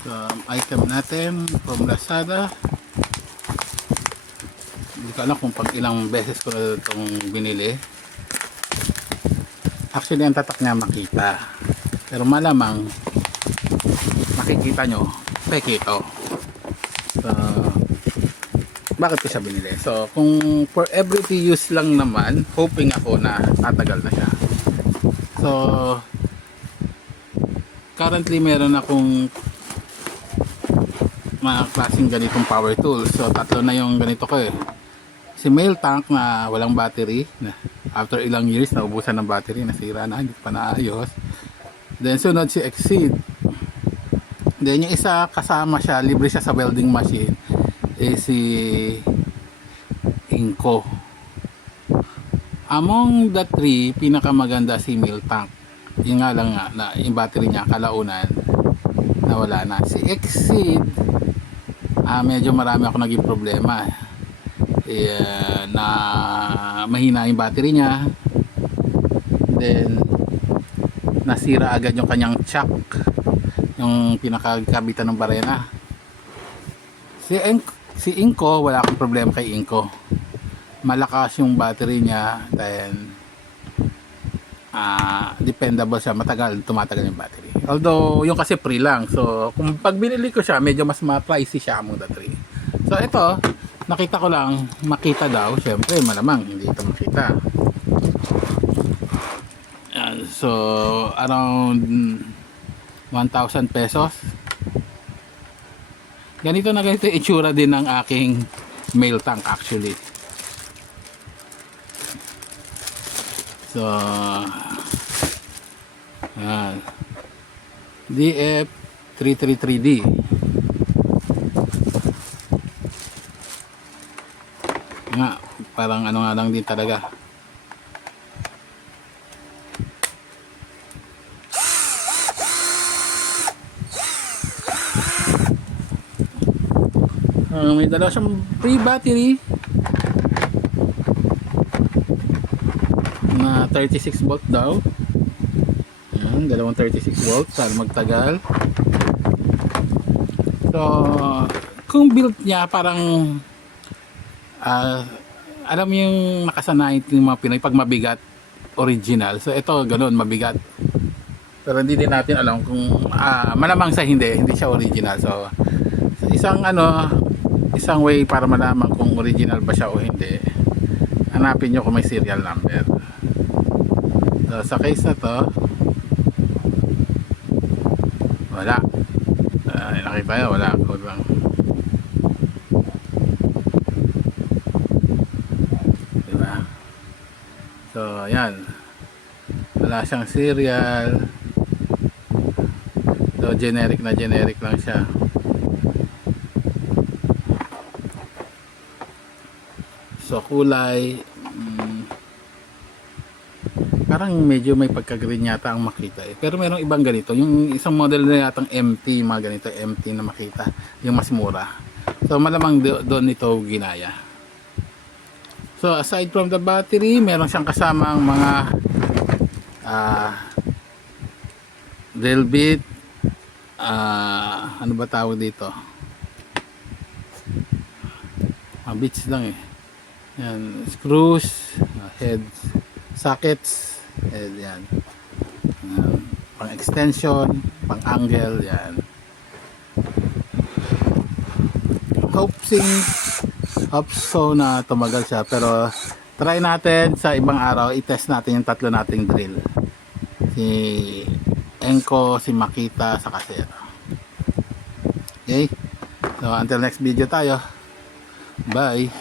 So, item natin from Lazada. Hindi ko alam kung pag ilang beses ko itong binili. Actually, ang tatak niya makita. Pero malamang makikita nyo, peke ito. So, bakit ko siya binili? So, kung for everyday use lang naman, hoping ako na tatagal na siya. So, currently meron akong mga klaseng ganitong power tool. So, tatlo na yung ganito ko eh. Si Mail Tank na walang battery. After ilang years, naubusan ng battery. Nasira na, hindi pa naayos. Then, sunod si Exceed. Then, yung isa kasama siya, libre siya sa welding machine. Si Inco. Among the three, pinakamaganda si Mail Tank. Yung nga lang nga, na yung battery niya, kalaunan, nawala na. Si Exceed, medyo marami ako naging problema na mahina yung battery niya, then nasira agad yung kanyang chuck, yung pinakakabitan ng barena. Si Inco, wala akong problema kay Inco, malakas yung battery niya, then dependable siya, tumatagal yung battery. Although yung kasi free lang, so kung pag binili ko siya, medyo mas ma-pricey siya among the three. So ito, nakita ko lang, makita daw, syempre malamang hindi ito makita. So around 1,000 pesos. Ganito na ganito itsura din ng aking Mail Tank actually. So DF333D. Nga, parang ano nga lang din talaga. May dalawa siyang free battery na 36 volt daw. Yan, dalawang 36 volt para magtagal. So, kung build niya parang alam mo yung nakasanayan ng mga Pinoy pag mabigat, original. So ito ganoon, mabigat. Pero hindi din natin alam kung malamang sa hindi siya original. So isang way para malaman kung original ba siya o hindi, hanapin nyo kung may serial number. So sa case na to, wala. Nakita nyo, wala. Code lang. Diba? So ayan, wala siyang serial. So generic lang siya. So kulay parang medyo may pagka-green yata ang makita eh. Pero merong ibang ganito, yung isang model na yatang MT, mga ganito MT na makita, yung mas mura. So malamang doon ito ginaya. So aside from the battery, meron siyang kasamang mga drill bit, ano ba tawag dito, bits lang eh. Yan, screws, heads, sockets, head, yan. Pang extension, pang angle, yan. Hope so na tumagal siya, pero try natin sa ibang araw, i-test natin yung tatlo nating drill. Si Enco, si Makita, saka si ano. Okay? So until next video tayo. Bye.